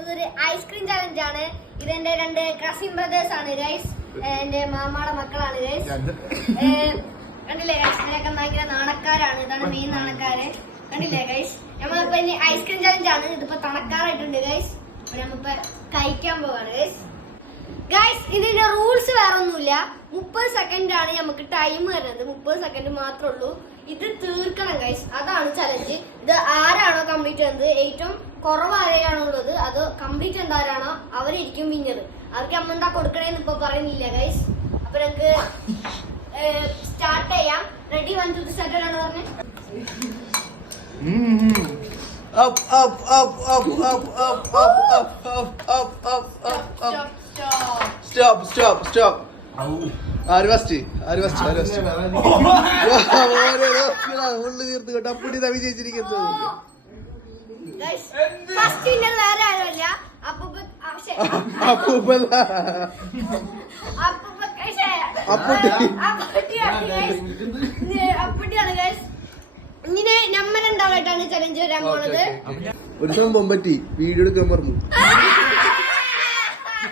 ഇതൊരു ice cream challenge ആണ്. ഇതെന്റെ 2 കസിൻ ബ്രദേഴ്സ് ആണ് ഗൈസ്. എന്റെ മാമാടെ മക്കളാണ് ഗൈസ്. കണ്ടില്ലേ ഗൈസ്, ഇതൊക്കെ ഭയങ്കര നാണക്കാരാണ്. ഇതാണ് മെയിൻ നാണക്കാര്. കണ്ടില്ലേ ഗൈസ്, നമ്മളിപ്പോ ഇനി ഐസ്ക്രീം ചലഞ്ച് ആണ്. ഇതിപ്പോ തണക്കാറായിട്ടുണ്ട് ഗൈസ്. നമ്മളിപ്പോ കഴിക്കാൻ പോവാണ് ഗൈസ്. ഗൈസ്, ഇതിന്റെ റൂൾസ് വേറെ ഒന്നുമില്ല. 30 സെക്കൻഡ് ആണ് നമുക്ക് ടൈം വരുന്നത്. 30 സെക്കൻഡ് മാത്രമേ ഉള്ളൂ. ഇത് തീർക്കണം ഗൈസ്, അതാണ് ചലഞ്ച്. ഇത് ആരാണോ കംപ്ലീറ്റ് ചെയ്യുന്നത്, ഏറ്റവും കുറവ് ആരെയാണോ ഉള്ളത്, അത് കംപ്ലീറ്റ് എന്താരാണോ അവരായിരിക്കും വിന്നർ. അവർക്ക് അമ്മ എന്താ കൊടുക്കണേന്ന് ഇപ്പൊ പറയുന്നില്ല ഗൈസ്. അപ്പൊ നമുക്ക് സ്റ്റാർട്ട് ചെയ്യാം. റെഡി 1 2 3 സ്റ്റാർട്ട് ആണ് പറഞ്ഞത്. Up, up, up, up, up, up, up, up, up, up, up, up, up. Stop, stop, stop. ആര് ഫസ്റ്റ്? ഉള്ളു തീർത്ത് കേട്ടോ. അപ്പടി തവി ചേച്ചിരിക്കുന്നത് അപ്പുട്ടിയാണ് ഗൈസ്. ഇങ്ങനെ നമ്മളുണ്ടാവായിട്ടാണ് ചലഞ്ച് വരാൻ പോണത്. ഒരു സംഭവം പറ്റി, വീഡിയോ എടുക്കാൻ പറഞ്ഞു.